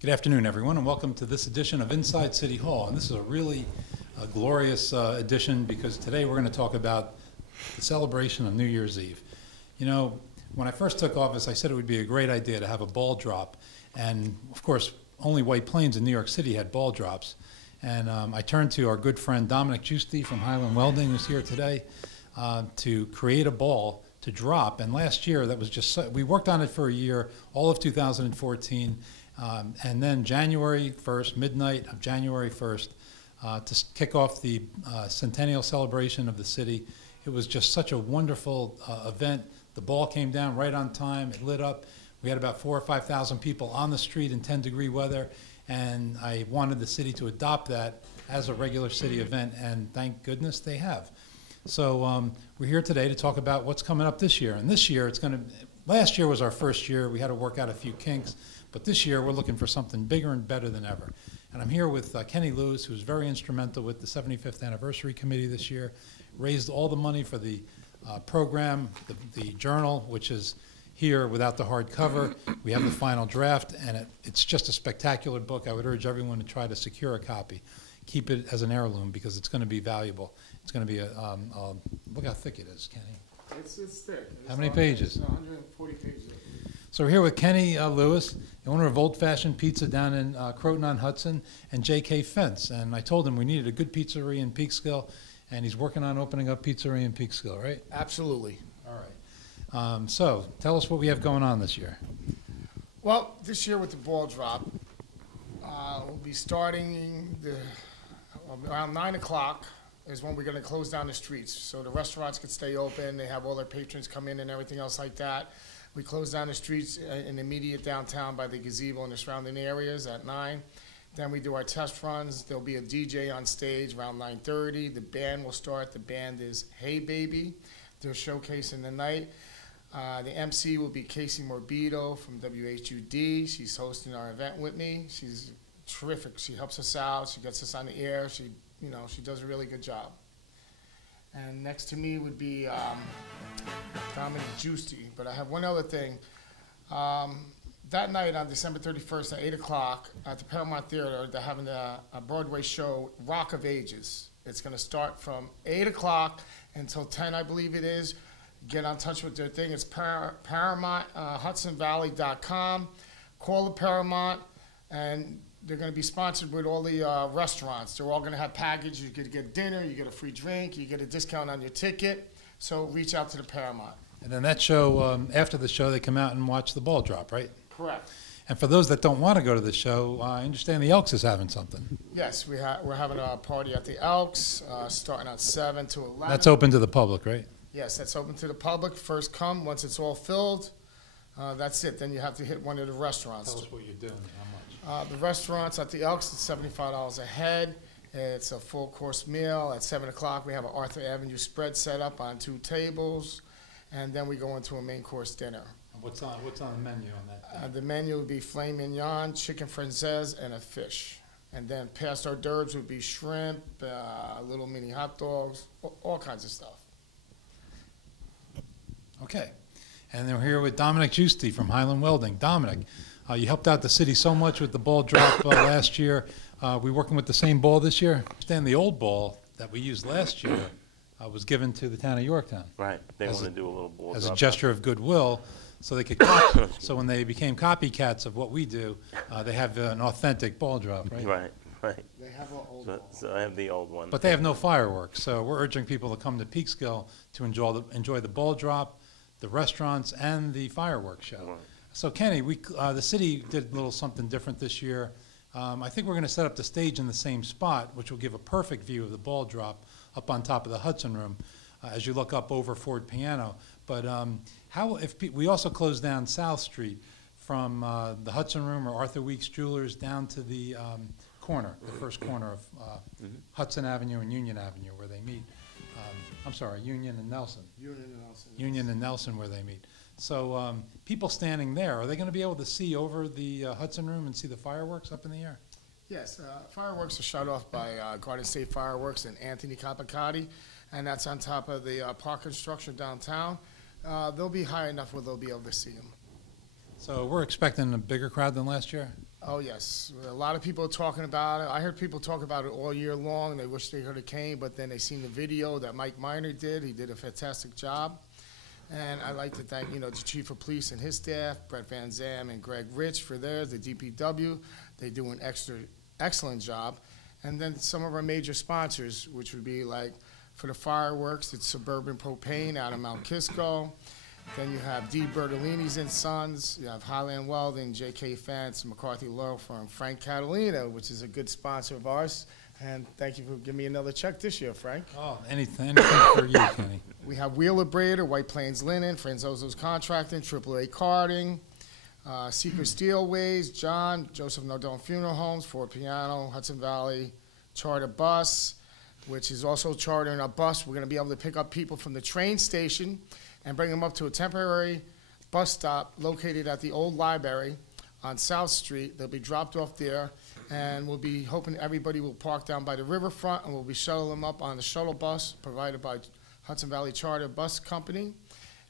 Good afternoon, everyone, and welcome to this edition of Inside City Hall. And this is a really glorious edition because today we're going to talk about the celebration of New Year's Eve. You know, when I first took office, I said it would be a great idea to have a ball drop. And, of course, only White Plains in New York City had ball drops. And I turned to our good friend Dominic Giusti from Highland Welding, who's here today, to create a ball to drop. And last year, that was just we worked on it for a year, all of 2014. And then January 1st, midnight of January 1st, to kick off the centennial celebration of the city. It was just such a wonderful event. The ball came down right on time. It lit up. We had about 4,000 or 5,000 people on the street in 10-degree weather, and I wanted the city to adopt that as a regular city event, and thank goodness they have. So we're here today to talk about what's coming up this year. And this year, last year was our first year. We had to work out a few kinks. But this year, we're looking for something bigger and better than ever. And I'm here with Kenny Lewis, who's very instrumental with the 75th Anniversary Committee this year, raised all the money for the program, the journal, which is here without the hardcover. We have the final draft, and it's just a spectacular book. I would urge everyone to try to secure a copy. Keep it as an heirloom because it's going to be valuable. It's going to be look how thick it is, Kenny. It's thick. How many pages? 140 pages. So we're here with Kenny Lewis, the owner of Old Fashioned Pizza down in Croton-on-Hudson, and J.K. Fence. And I told him we needed a good pizzeria in Peekskill, and he's working on opening up pizzeria in Peekskill, right? Absolutely. All right. So tell us what we have going on this year. Well, this year with the ball drop, we'll be starting around 9 o'clock is when we're going to close down the streets. So the restaurants can stay open. They have all their patrons come in and everything else like that. We close down the streets in the immediate downtown by the gazebo and the surrounding areas at 9. Then we do our test runs. There'll be a DJ on stage around 9:30. The band will start. The band is Hey Baby. They're showcasing the night. The MC will be Casey Morbido from WHUD. She's hosting our event with me. She's terrific. She helps us out. She gets us on the air. She does a really good job. And next to me would be Dominic Giusti. But I have one other thing. That night on December 31st at 8 o'clock at the Paramount Theater, they're having a Broadway show, Rock of Ages. It's going to start from 8 o'clock until 10, I believe it is. Get in touch with their thing. It's Paramount, HudsonValley.com. Call the Paramount, and they're going to be sponsored with all the restaurants. They're all going to have packages. You get dinner, you get a free drink, you get a discount on your ticket. So reach out to the Paramount. And then that show, after the show, they come out and watch the ball drop, right? Correct. And for those that don't want to go to the show, I understand the Elks is having something. Yes, we're having a party at the Elks, starting at 7 to 11. That's open to the public, right? Yes, that's open to the public. First come, once it's all filled, that's it. Then you have to hit one of the restaurants. Tell us what you're doing, how much. The restaurants at the Elks, it's $75 a head. It's a full course meal. At 7 o'clock, we have an Arthur Avenue spread set up on 2 tables, and then we go into a main course dinner. What's on the menu on that? The menu would be filet mignon, chicken francaise, and a fish. And then past hors d'oeuvres would be shrimp, little mini hot dogs, all kinds of stuff. Okay. And then we're here with Dominic Giusti from Highland Welding. Dominic, you helped out the city so much with the ball drop last year. We working with the same ball this year? I understand the old ball that we used last year was given to the town of Yorktown. Right. They want to do a little ball drop. As a gesture of goodwill, so they could so when they became copycats of what we do, they have an authentic ball drop, right? Right. They have an old ball. So I have the old one. But they have no fireworks, so we're urging people to come to Peekskill to enjoy the ball drop, the restaurants, and the fireworks show. Right. So Kenny, the city did a little something different this year. I think we're going to set up the stage in the same spot, which will give a perfect view of the ball drop up on top of the Hudson Room as you look up over Ford Piano. But we also closed down South Street from the Hudson Room or Arthur Weeks Jewelers down to the corner, the first corner of Hudson Avenue and Union Avenue where they meet. I'm sorry, Union and Nelson. Union and Nelson where they meet. So people standing there, are they going to be able to see over the Hudson Room and see the fireworks up in the air? Yes, fireworks are shut off by Garden State Fireworks and Anthony Capicati, and that's on top of the park construction downtown. They'll be high enough where they'll be able to see them. So we're expecting a bigger crowd than last year? Oh, yes. A lot of people are talking about it. I heard people talk about it all year long. They wish they could have came, but then they seen the video that Mike Miner did. He did a fantastic job. And I'd like to thank, the Chief of Police and his staff, Brett Van Zam and Greg Rich for theirs, the DPW. They do an excellent job. And then some of our major sponsors, which would be like for the fireworks, it's Suburban Propane out of Mount Kisco. Then you have D. Bertolini's and Sons. You have Highland Welding, J.K. Fence, McCarthy Law Firm, Frank Catalina, which is a good sponsor of ours. And thank you for giving me another check this year, Frank. Oh, anything for you, Kenny. We have Wheeler Brader, White Plains Linen, Franzozo's Contracting, AAA Carding, Seeker Steelways, John, Joseph Nardone Funeral Homes, Ford Piano, Hudson Valley Charter Bus, which is also chartering a bus. We're going to be able to pick up people from the train station and bring them up to a temporary bus stop located at the old library on South Street. They'll be dropped off there, and we'll be hoping everybody will park down by the riverfront, and we'll be shuttling them up on the shuttle bus provided by Hudson Valley Charter Bus Company,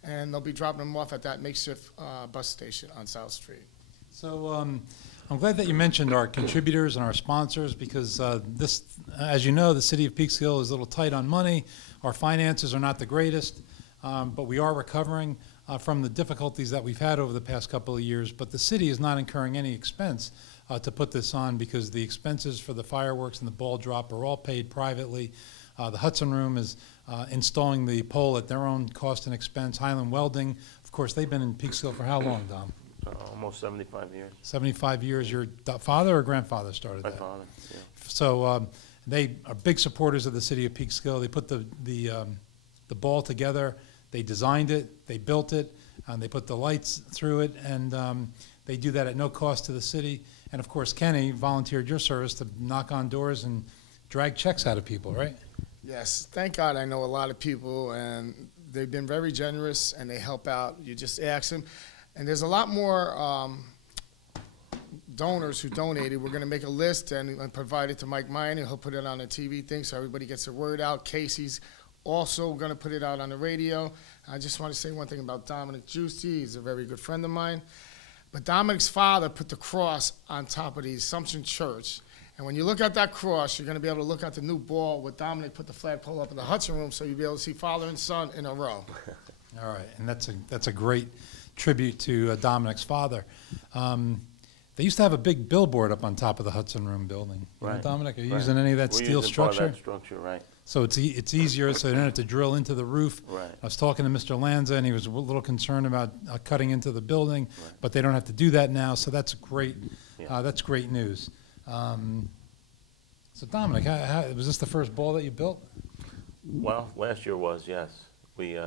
and they'll be dropping them off at that makeshift bus station on South Street. So I'm glad that you mentioned our contributors and our sponsors because this, as you know, the city of Peekskill is a little tight on money. Our finances are not the greatest. But we are recovering from the difficulties that we've had over the past couple of years. But the city is not incurring any expense to put this on because the expenses for the fireworks and the ball drop are all paid privately. The Hudson Room is installing the pole at their own cost and expense. Highland Welding, of course, they've been in Peekskill for how long, Dom? Almost 75 years. 75 years. Your father or grandfather started that? My father, yeah. So they are big supporters of the city of Peekskill. They put the ball together. They designed it, they built it, and they put the lights through it, and they do that at no cost to the city. And of course, Kenny volunteered your service to knock on doors and drag checks out of people, right? Yes, thank God I know a lot of people, and they've been very generous, and they help out. You just ask them. And there's a lot more donors who donated. We're going to make a list and provide it to Mike Miner. He'll put it on the TV thing so everybody gets the word out. Casey's also going to put it out on the radio. I just want to say one thing about Dominic Giusti. He's a very good friend of mine. But Dominic's father put the cross on top of the Assumption Church. And when you look at that cross, you're going to be able to look at the new ball where Dominic put the flagpole up in the Hudson Room so you'll be able to see father and son in a row. All right, and that's a great tribute to Dominic's father. They used to have a big billboard up on top of the Hudson Room building. You know, Dominic, are you using any of that steel structure? Part of that structure, right. So it's easier, so they don't have to drill into the roof. Right. I was talking to Mr. Lanza, and he was a little concerned about cutting into the building, but they don't have to do that now. So that's great. That's great news. So Dominic, was this the first ball that you built? Well, last year was, yes. We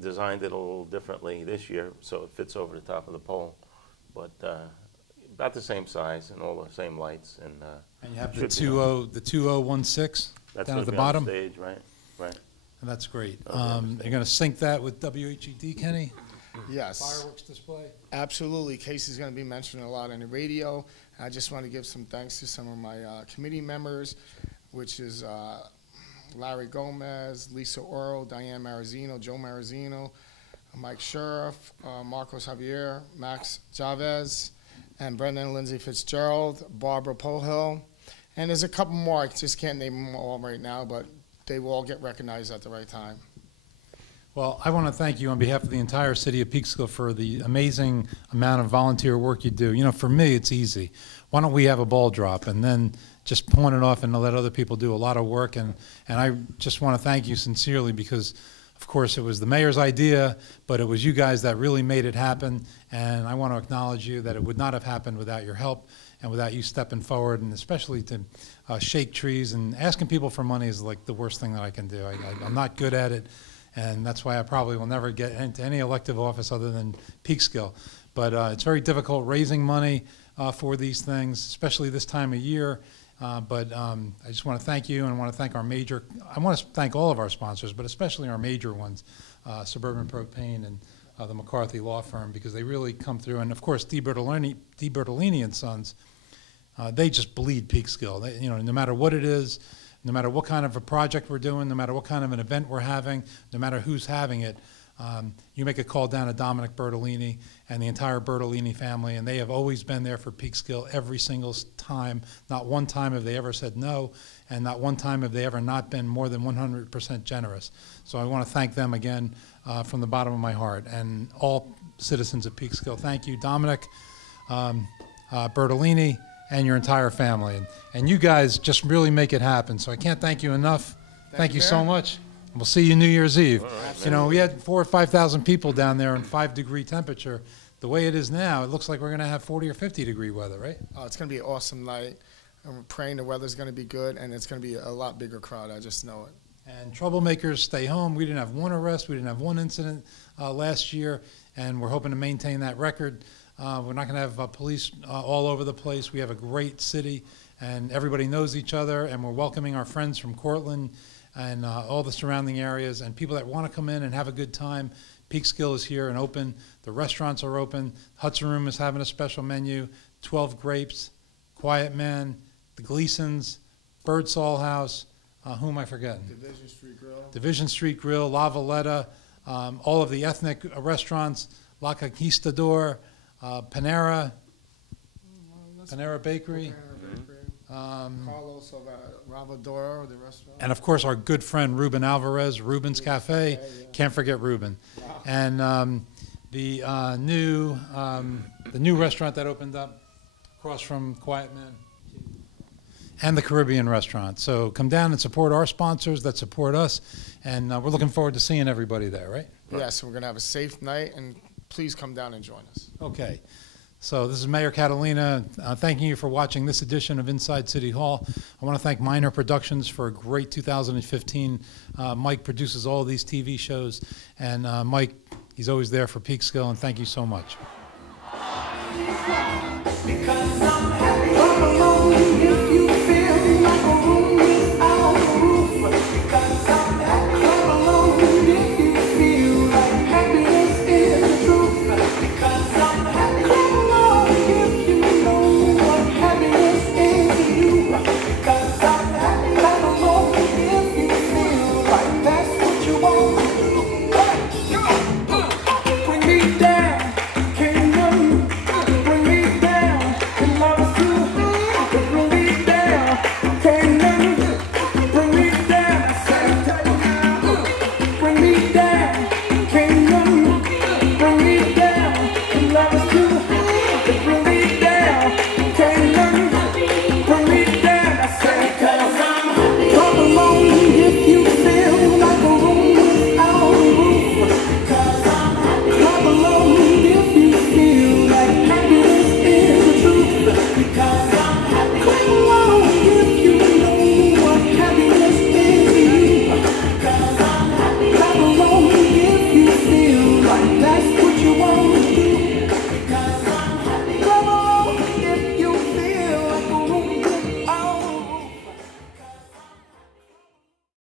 designed it a little differently this year, so it fits over the top of the pole, but about the same size and all the same lights. And you have the 2016 down at the bottom. Stage, right. And that's great. You're going to sync that with WHED, Kenny? Yes. Fireworks display? Absolutely. Casey's going to be mentioned a lot on the radio. I just want to give some thanks to some of my committee members, which is Larry Gomez, Lisa Oro, Diane Marazino, Joe Marazino, Mike Sheriff, Marcos Javier, Max Chavez, and Brendan and Lindsay Fitzgerald, Barbara Pohill. And there's a couple more. I just can't name them all right now, but they will all get recognized at the right time. Well, I want to thank you on behalf of the entire city of Peekskill for the amazing amount of volunteer work you do. You know, for me, it's easy. Why don't we have a ball drop and then just point it off and let other people do a lot of work? And I just want to thank you sincerely because, of course, it was the mayor's idea, but it was you guys that really made it happen. And I want to acknowledge you that it would not have happened without your help and without you stepping forward, and especially to shake trees. And asking people for money is like the worst thing that I can do. I'm not good at it. and that's why I probably will never get into any elective office other than Peekskill. But it's very difficult raising money for these things, especially this time of year. But I just want to thank you, and I want to thank I want to thank all of our sponsors, but especially our major ones, Suburban Propane and the McCarthy Law Firm, because they really come through. And of course, Di Bertolini and Sons, they just bleed Peekskill. No matter what it is, no matter what kind of a project we're doing, no matter what kind of an event we're having, no matter who's having it, you make a call down to Dominic Bertolini and the entire Bertolini family, and they have always been there for Peekskill every single time. Not one time have they ever said no, and not one time have they ever not been more than 100% generous. So I want to thank them again from the bottom of my heart, and all citizens of Peekskill. Thank you, Dominic, Bertolini, and your entire family. And you guys just really make it happen. So I can't thank you enough. Thank you so much. We'll see you New Year's Eve. Right. We had 4,000 or 5,000 people down there in 5-degree temperature. The way it is now, it looks like we're going to have 40 or 50-degree weather, right? Oh, it's going to be an awesome night. And we're praying the weather's going to be good, and it's going to be a lot bigger crowd. I just know it. And troublemakers stay home. We didn't have one arrest. We didn't have one incident last year, and we're hoping to maintain that record. We're not going to have police all over the place. We have a great city, and everybody knows each other, and we're welcoming our friends from Cortland and all the surrounding areas, and people that want to come in and have a good time. Peekskill is here and open. The restaurants are open. Hudson Room is having a special menu. 12 Grapes, Quiet Man, the Gleasons, Birdsall House. Who am I forgetting? Division Street Grill. Division Street Grill, La Valletta, all of the ethnic restaurants, La Conquistador, Panera Bakery. Carlos of Ravador, the restaurant. And of course, our good friend Ruben Alvarez, Ruben's Cafe. Can't forget Ruben. Wow. And the new restaurant that opened up across from Quiet Man. And the Caribbean restaurant. So come down and support our sponsors that support us. And we're looking forward to seeing everybody there, right? Yes, we're going to have a safe night, and please come down and join us. Okay. So this is Mayor Catalina thanking you for watching this edition of Inside City Hall. I want to thank Minor Productions for a great 2015. Mike produces all of these TV shows. And Mike, he's always there for Peekskill, and thank you so much. Because I'm happy if you